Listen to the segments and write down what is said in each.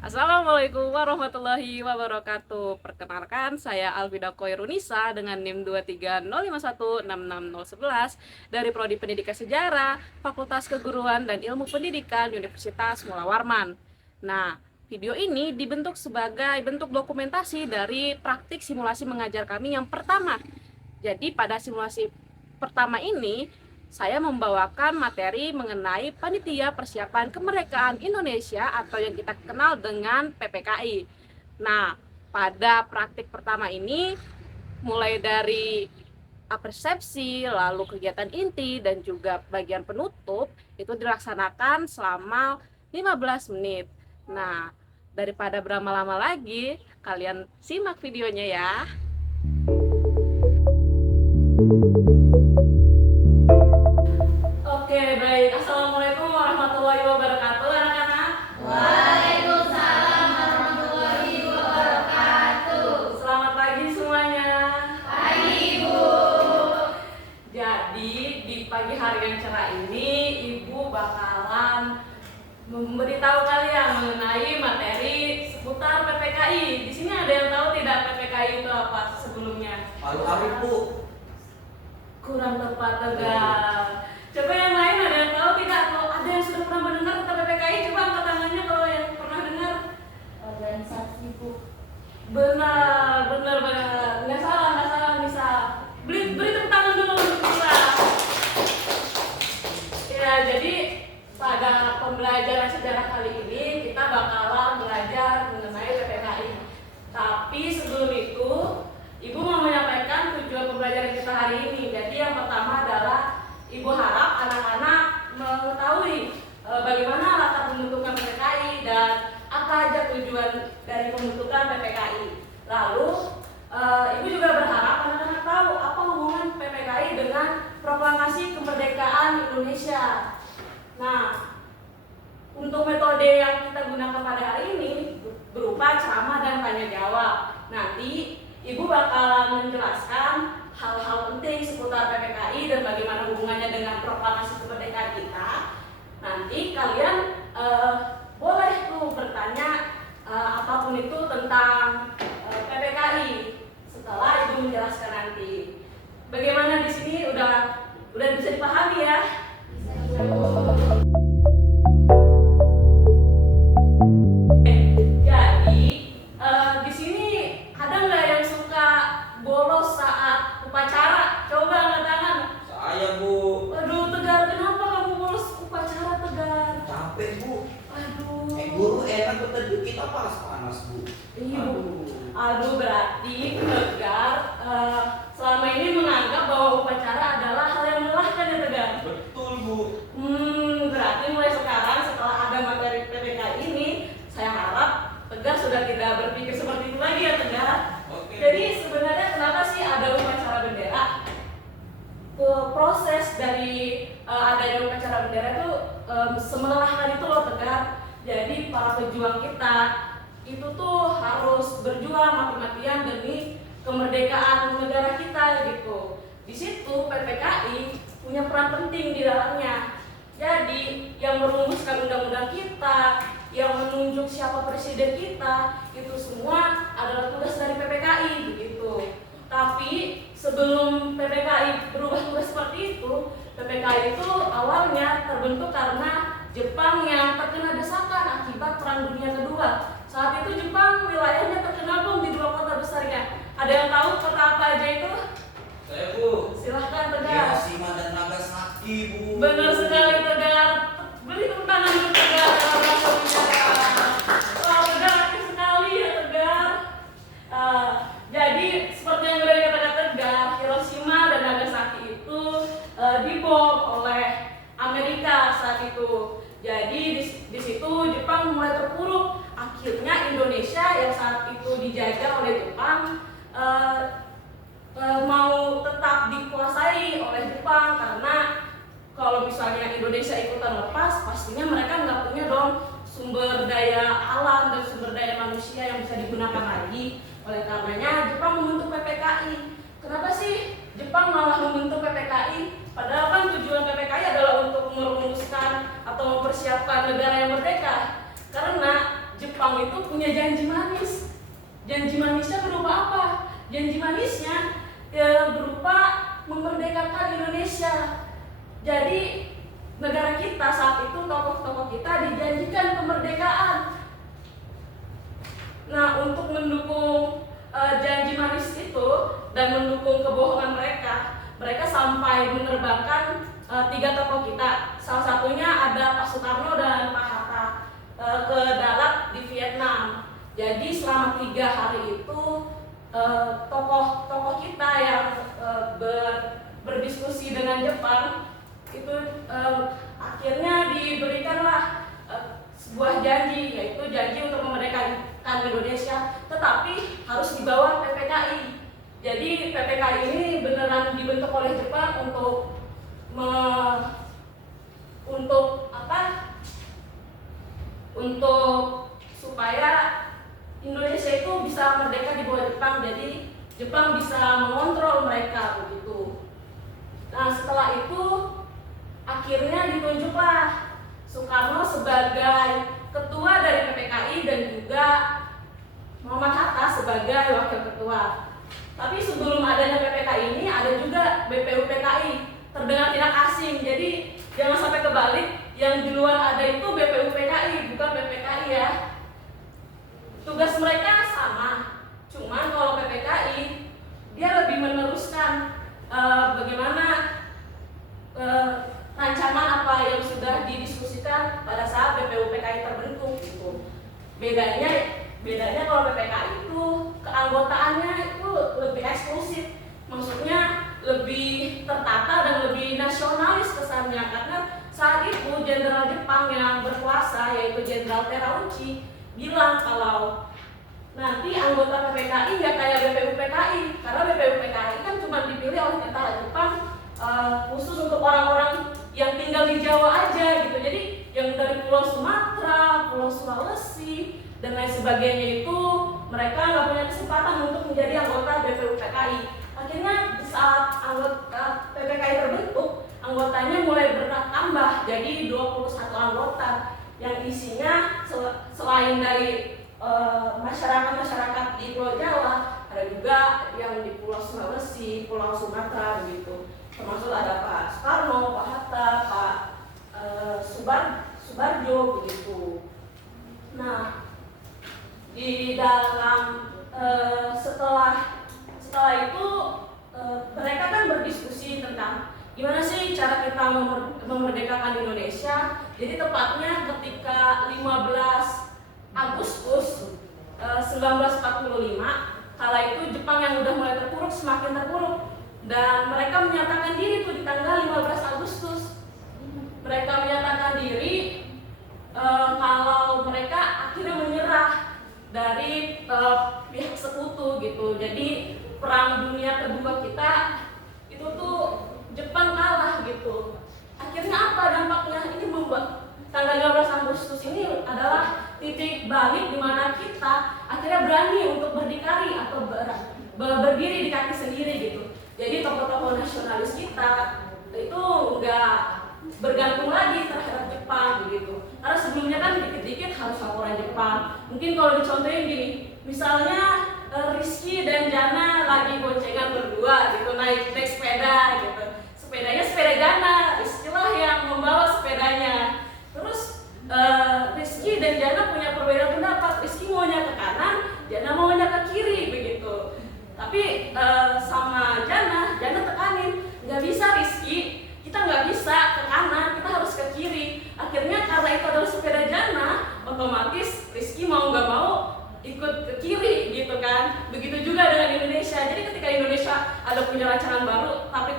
Assalamualaikum warahmatullahi wabarakatuh. Perkenalkan, saya Alvida Koirunisa dengan NIM 23051666011 dari Prodi Pendidikan Sejarah, Fakultas Keguruan dan Ilmu Pendidikan Universitas Mula Warman. Nah, video ini dibentuk sebagai bentuk dokumentasi dari praktik simulasi mengajar kami yang pertama. Jadi pada simulasi pertama ini saya membawakan materi mengenai Panitia Persiapan Kemerdekaan Indonesia atau yang kita kenal dengan PPKI. Nah, pada praktik pertama ini mulai dari persepsi, lalu kegiatan inti dan juga bagian penutup itu dilaksanakan selama 15 menit. Nah, daripada berlama-lama lagi, kalian simak videonya ya. Oke, baik. Assalamualaikum warahmatullahi wabarakatuh, anak-anak. Waalaikumsalam warahmatullahi wabarakatuh. Selamat pagi semuanya. Pagi, Ibu. Jadi, di pagi hari yang cerah ini, Ibu bakalan memberitahu kalian mengenai materi seputar PPKI. Di sini ada yang tahu tidak PPKI itu apa sebelumnya? Arif, Bu. Kurang tepat, Tegar. Coba yang lain ada yang tahu tidak? Kalau ada yang sudah pernah mendengar tentang PPKI, coba angkat tangannya kalau yang pernah dengar. Organisasi, Bu. Benar. Nggak salah, bisa. Beri tepuk tangan dulu untuk bisa. Ya, jadi pada pembelajaran sejarah kali ini kita bakalan belajar mengenai PPKI. Tapi sebelum itu, Ibu mau menyampaikan tujuan pembelajaran kita hari ini. Jadi yang pertama adalah Ibu harap anak-anak mengetahui bagaimana latar pembentukan PPKI dan apa aja tujuan dari pembentukan PPKI. Lalu Ibu juga berharap anak-anak tahu apa hubungan PPKI dengan Proklamasi Kemerdekaan Indonesia. Nah, untuk metode yang kita gunakan pada hari ini berupa ceramah dan tanya jawab. Nanti Ibu bakalan menjelaskan hal-hal penting seputar PPKI dan bagaimana hubungannya dengan proklamasi kemerdekaan kita. Nanti kalian boleh tuh bertanya apapun itu tentang PPKI setelah Ibu menjelaskan nanti. Bagaimana di sini udah bisa dipahami ya? Jadi di sini ada nggak yang suka bolos saat upacara? Coba angkat tangan. Saya, Bu. Aduh, Tegar, kenapa kamu bolos upacara, Tegar? Capek, Bu. Aduh. Guru enak betul kita panas, Bu. Iya. Aduh, berarti Tegar selama ini menganggap bahwa upacara adalah hal yang melelahkan ya, Tegar? Betul, Bu. Berarti mulai sekarang setelah ada materi PPKI ini, saya harap Tegar sudah tidak berpikir seperti itu lagi ya, Tegar. Oke. Jadi sebenarnya kenapa sih ada upacara bendera? Proses dari adanya upacara bendera itu semelelahkan itu loh, Tegar. Jadi para pejuang kita itu tuh harus berjuang mati-matian demi kemerdekaan negara kita gitu. Di situ PPKI punya peran penting di dalamnya. Jadi yang merumuskan undang-undang kita, yang menunjuk siapa presiden kita, itu semua adalah tugas dari PPKI begitu. Tapi sebelum PPKI berubah tugas seperti itu, PPKI itu awalnya terbentuk karena Jepang yang terkena desakan akibat Perang Dunia Kedua. Saat itu Jepang wilayahnya terkena bom di dua kota besarnya. Ada yang tahu kota apa aja itu? Saya, Bu. Silahkan, Tegar. Hiroshima dan Nagasaki, Bu. Benar sekali, Tegar. Beri tepuk tangan dulu, Tegar. Wah, Tegar aktif sekali ya, Tegar. Jadi seperti yang udah dikatakan Tegar, Hiroshima dan Nagasaki itu dibom oleh Amerika saat itu. Jadi di situ Jepang mulai terpuruk. Akhirnya Indonesia yang saat itu dijajah oleh Jepang mau tetap dikuasai oleh Jepang, karena kalau misalnya Indonesia ikutan lepas, pastinya mereka nggak punya dong sumber daya alam dan sumber daya manusia yang bisa digunakan lagi. Oleh karenanya Jepang membentuk PPKI. Kenapa sih Jepang malah membentuk PPKI? Padahal kan tujuan PPKI adalah untuk merumuskan atau mempersiapkan negara yang merdeka. Karena Jepang itu punya janji manis. Janji manisnya berupa apa? Janji manisnya berupa memerdekakan Indonesia. Jadi negara kita saat itu, tokoh-tokoh kita dijanjikan kemerdekaan. Nah, untuk mendukung janji manis itu dan mendukung kebohongan mereka sampai menerbangkan 3 tokoh kita. Salah satunya ada Pak Soekarno dan Pak Hatta ke darat di Vietnam. Jadi selama 3 hari itu tokoh-tokoh kita yang berdiskusi dengan Jepang itu akhirnya diberikanlah sebuah janji, yaitu janji untuk memerdekakan Indonesia, tetapi harus di bawah PPKI. Jadi PPKI ini beneran dibentuk oleh Jepang untuk supaya Indonesia itu bisa merdeka di bawah Jepang. Jadi Jepang bisa mengontrol mereka begitu. Nah, setelah itu akhirnya ditunjuklah Soekarno sebagai ketua dari PPKI dan juga Muhammad Hatta sebagai wakil ketua. Tapi sebelum adanya PPKI ini ada juga BPUPKI, terdengar tidak asing. Jadi jangan sampai kebalik, yang di luar ada itu BPUPKI, bukan PPKI ya. Tugas mereka sama, cuman kalau PPKI dia lebih meneruskan bagaimana rancangan apa yang sudah didiskusikan pada saat BPUPKI terbentuk gitu. Bedanya kalau PPKI itu keanggotaannya itu lebih eksklusif, maksudnya lebih tertata dan lebih nasionalis kesannya, karena saat itu Jenderal Jepang yang berkuasa yaitu Jenderal Terauchi bilang kalau nanti anggota PPKI nggak kayak BPUPKI, karena BPUPKI kan cuma dipilih oleh tentara Jepang khusus untuk orang-orang yang tinggal di Jawa aja gitu. Jadi yang dari Pulau Sumatera, Pulau Sulawesi dan lain sebagainya itu mereka nggak punya kesempatan untuk menjadi anggota BPUPKI. Akhirnya saat anggota PPKI terbentuk, anggotanya mulai bertambah jadi 21 anggota yang isinya selain dari masyarakat di Pulau Jawa, ada juga yang di Pulau Sulawesi, Pulau Sumatera begitu. Termasuk ada Pak Soekarno, Pak Hatta, Pak Subarjo begitu. Nah, di dalam setelah itu mereka kan berdiskusi tentang gimana sih cara kita memerdekakan Indonesia. Jadi tepatnya ketika 15 Agustus 1945, kala itu Jepang yang udah mulai terpuruk semakin terpuruk dan mereka menyatakan diri tuh di tanggal 15 Agustus. Mereka menyatakan diri kalau mereka akhirnya menyerah dari pihak sekutu gitu. Jadi perang dunia kedua kita itu tuh Jepang kalah gitu. Akhirnya apa dampaknya? Ini membuat tanggal 15 Agustus ini adalah titik balik di mana kita akhirnya berani untuk berdikari atau berdiri di kaki sendiri gitu. Jadi tokoh-tokoh nasionalis kita itu nggak bergantung lagi terhadap Jepang begitu. Karena sebelumnya kan dikit-dikit harus laporan Jepang. Mungkin kalau dicontohin gini, misalnya Rizky dan Jana lagi boncengan berdua gitu naik sepeda gitu. Sepedanya sepeda Jana, Rizky lah yang membawa sepedanya. Terus Rizky dan Jana punya perbedaan pendapat. Rizky maunya ke kanan, Jana maunya ke kiri begitu. Tapi sama Jana tekanin, nggak bisa Rizky, kita nggak bisa ke kanan, kita harus ke kiri. Akhirnya karena itu adalah sepeda Jana, otomatis Rizky mau nggak mau ikut ke kiri gitu kan. Begitu juga dengan Indonesia. Jadi ketika Indonesia ada punya rancangan baru, tapi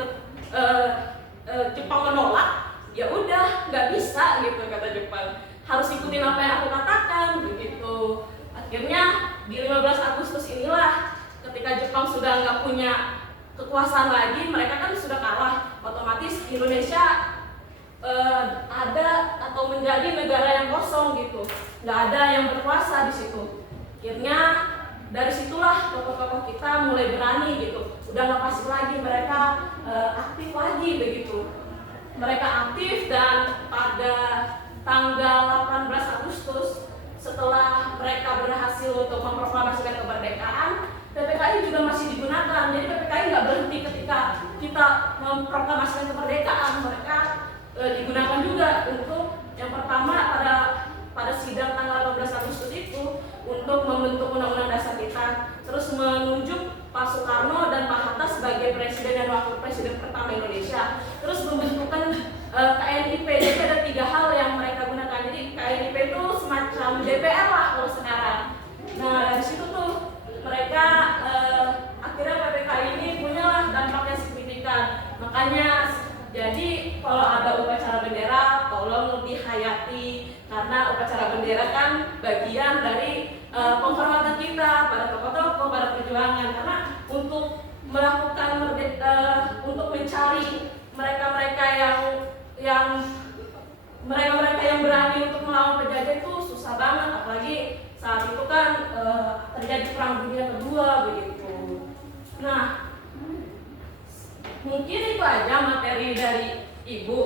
Jepang menolak, ya udah nggak bisa gitu kata Jepang. Harus ikutin apa yang aku katakan begitu. Akhirnya di 15 Agustus inilah ketika Jepang sudah nggak punya kekuasaan lagi, mereka kan sudah kalah, otomatis Indonesia ada atau menjadi negara yang kosong gitu, nggak ada yang berkuasa di situ. Akhirnya dari situlah tokoh-tokoh kita mulai berani gitu, udah nggak pasif lagi, mereka aktif lagi begitu. Mereka aktif dan pada tanggal 18 Agustus setelah mereka berhasil untuk memproklamasikan kemerdekaan, PPKI juga masih digunakan. Jadi PPKI nggak berhenti ketika kita memproklamasikan kemerdekaan. Mereka digunakan juga untuk yang pertama pada sidang tanggal 18 Agustus itu untuk membentuk Undang-Undang Dasar kita, terus menunjuk Pak Soekarno dan Pak Hatta sebagai Presiden dan Wakil Presiden pertama Indonesia, terus membentukkan KNIP. Jadi ada 3 hal yang mereka gunakan. Jadi KNIP itu semacam DPR lah kalau sekarang. Nah dari situ tuh mereka akhirnya PPKI ini punyalah dampak yang signifikan. Makanya jadi kalau ada upacara bendera tolong lebih hayati, karena upacara bendera kan bagian dari penghormatan kita pada tokoh-tokoh, pada perjuangan. Karena untuk melakukan untuk mencari mereka-mereka yang berani untuk melawan penjajah itu susah banget, apalagi saat itu kan terjadi perang dunia kedua begitu. Nah, mungkin itu aja materi dari Ibu.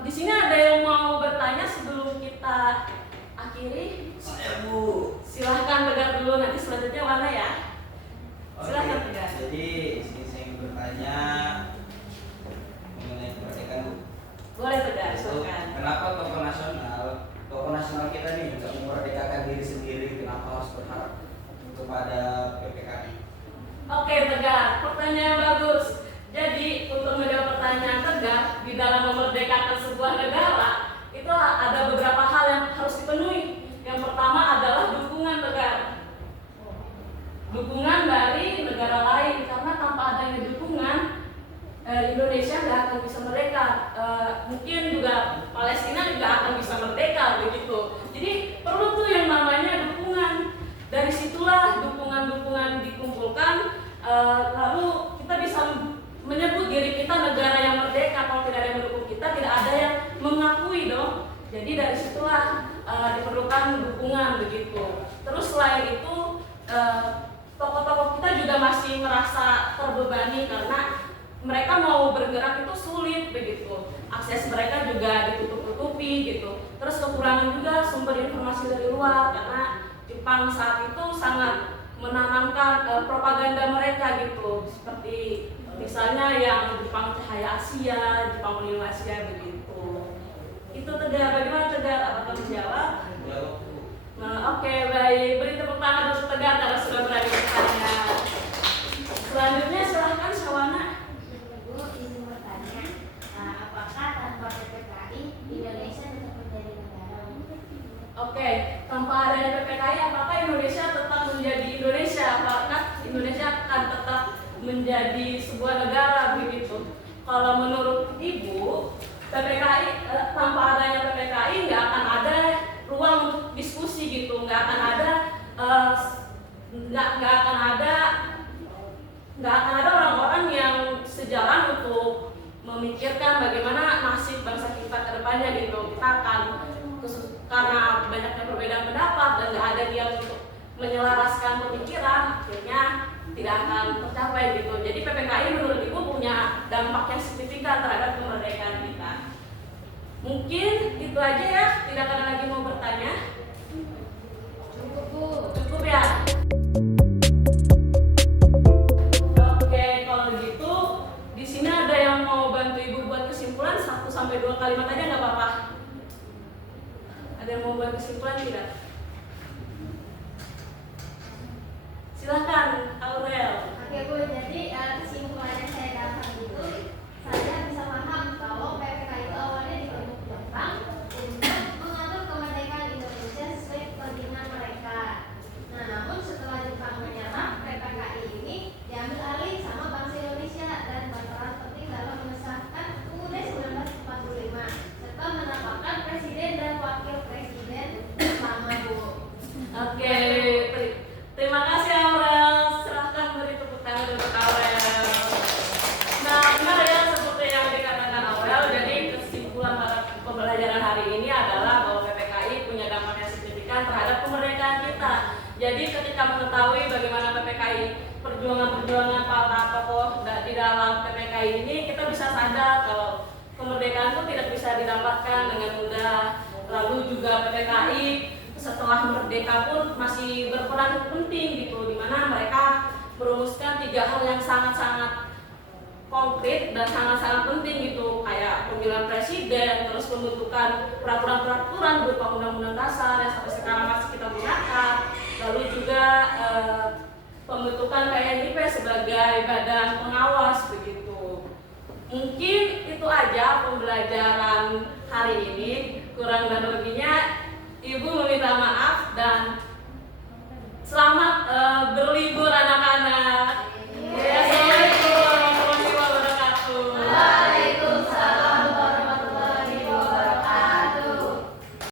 Di sini ada yang mau bertanya sebelum kita akhiri? Saya Bu. Silahkan Tegar dulu, nanti selanjutnya mana ya? Silahkan Oke, Tegar. jadi sini saya ingin bertanya mengenai kemerdekaan Bu. Boleh Tegar, Itu silakan. kenapa tokoh nasional kita nih nggak memerdekakan diri sendiri? Kenapa harus berharap kepada PPKI? Oke Tegar, pertanyaan bagus. Jadi untuk menjawab pertanyaan Tegar, di dalam memerdekakan sebuah negara itu ada beberapa hal yang harus dipenuhi. Yang pertama adalah dukungan Tegar, dukungan dari negara lain, karena tanpa adanya dukungan Indonesia nggak akan bisa merdeka. Mungkin juga Palestina juga akan bisa merdeka begitu. Jadi perlu tuh yang namanya dukungan. Dari situlah dukungan-dukungan dikumpulkan, lalu kita bisa menyebut diri kita negara yang merdeka. Kalau tidak ada yang mendukung kita, tidak ada yang mengakui dong. Jadi dari situlah diperlukan dukungan begitu. Terus selain itu tokoh-tokoh kita juga masih merasa terbebani karena mereka mau bergerak itu sulit begitu. Akses mereka juga ditutup-tutupi gitu. Terus kekurangan juga sumber informasi dari luar, karena Jepang saat itu sangat menanamkan propaganda mereka gitu. Seperti misalnya yang Jepang Cahaya Asia, Jepang Melindungi Asia begitu. Itu Tegar, bagaimana Tegar? Apakah menjawab? Jawab Bu. Oke, baik. Beri tepuk tangan untuk Tegar karena sudah berani bertanya. Selanjutnya silahkan Sawana. Ibu izin bertanya, apakah tanpa PPKI Indonesia tetap menjadi negara? Oke, tanpa adanya PPKI apakah Indonesia tetap menjadi Indonesia? Apakah Indonesia akan tetap menjadi sebuah negara begitu? Kalau menurut Ibu, PPKI tanpa adanya PPKI nggak akan ada ruang untuk diskusi gitu, nggak akan ada orang-orang yang sejalan untuk memikirkan bagaimana nasib bangsa kita ke depannya gitu. Kita akan karena banyaknya perbedaan pendapat dan nggak ada dia untuk menyelaraskan pemikiran, akhirnya tidak akan tercapai gitu. Jadi PPKI menurut Ibu punya dampak yang signifikan terhadap kemerdekaan kita. Mungkin itu aja ya, tidak ada lagi mau bertanya. Cukup Bu. Cukup ya. Oke, kalau gitu di sini ada yang mau bantu Ibu buat kesimpulan 1 sampai 2 kalimat aja nggak apa-apa. Ada yang mau buat kesimpulan tidak? Silahkan, Aurel. Oke Bu, jadi kesimpulannya saya dapat itu, saya bisa paham kalau PPKI itu awalnya dibentuk Jepang untuk mengatur kemerdekaan Indonesia sesuai kepentingan mereka. Nah, namun setelah Jepang menyerah, PPKI ini diambil alih sama bangsa Indonesia dan berperan penting dalam mengesahkan UUD 1945 serta menetapkan presiden dan wakil presiden bersama Bu. Oke, terima kasih Aurel. Silahkan beri tepuk tangan untuk Aurel. Nah, benar ya seperti yang dikatakan Aurel. Jadi kesimpulan pada pembelajaran hari ini adalah bahwa PPKI punya dampak yang signifikan terhadap kemerdekaan kita. Jadi ketika mengetahui bagaimana PPKI, perjuangan-perjuangan para tokoh di dalam PPKI ini, kita bisa sadar kalau kemerdekaan itu tidak bisa didapatkan dengan mudah. Lalu juga PPKI setelah merdeka pun masih berperan penting gitu, di mana mereka merumuskan 3 hal yang sangat-sangat konkret dan sangat-sangat penting gitu, kayak pemilihan presiden, terus pembentukan peraturan-peraturan berupa undang-undang dasar yang sampai sekarang masih kita gunakan, lalu juga pembentukan KNIP sebagai badan pengawas begitu. Mungkin itu aja pembelajaran hari ini, kurang dan lebihnya Ibu meminta maaf dan selamat berlibur